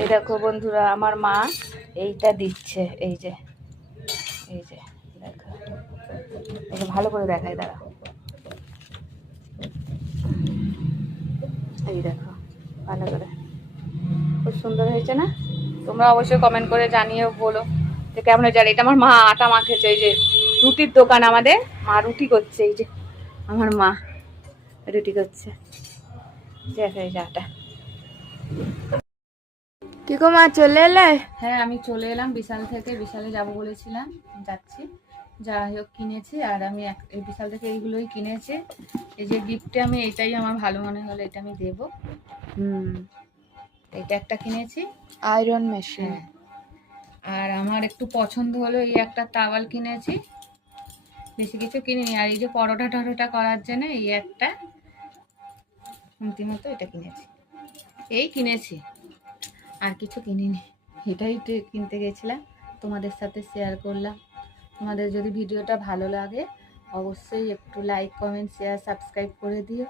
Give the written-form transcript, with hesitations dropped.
এই দেখো বন্ধুরা, আমার মা এইটা দিচ্ছে, এই যে দেখো, এটা ভালো করে দেখাই, দাঁড়া, এই দেখো ভালো করে, খুব সুন্দর হয়েছে না? তোমরা অবশ্যই কমেন্ট করে জানিয়েও বলো যে কেমন হয়েছে। আর এটা আমার মা আটা মাখেছে, এই যে রুটির দোকান আমাদের, মা রুটি করছে, এই যে আমার মা রুটি করছে, দেখো এই যে আটা। কি গো মা, চলে এলে? হ্যাঁ, আমি চলে এলাম বিশাল থেকে। বিশালে যাব বলেছিলাম, যাচ্ছি। যাই হোক কিনেছি, আর আমি এই বিশাল থেকে এইগুলোই কিনেছি। এই যে গিফটে আমি এটাই আমার ভালো মনে হলো, এটা আমি দেবো। এটা একটা কিনেছি, আয়রন মেশিন। আর আমার একটু পছন্দ হলো এই একটা তাওয়াল কিনেছি, বেশি কিছু কিনিনি। আর এই যে পরোটা টরোটা করার জন্য এই একটা খুন্তি মতো এটা কিনেছি, এই কিনেছি, আর কিছু কিনিনি। এটাই কিনতে গেছিলাম, তোমাদের সাথে শেয়ার করলাম। তোমাদের যদি ভিডিওটা ভালো লাগে অবশ্যই একটু লাইক, কমেন্ট, শেয়ার, সাবস্ক্রাইব করে দিও।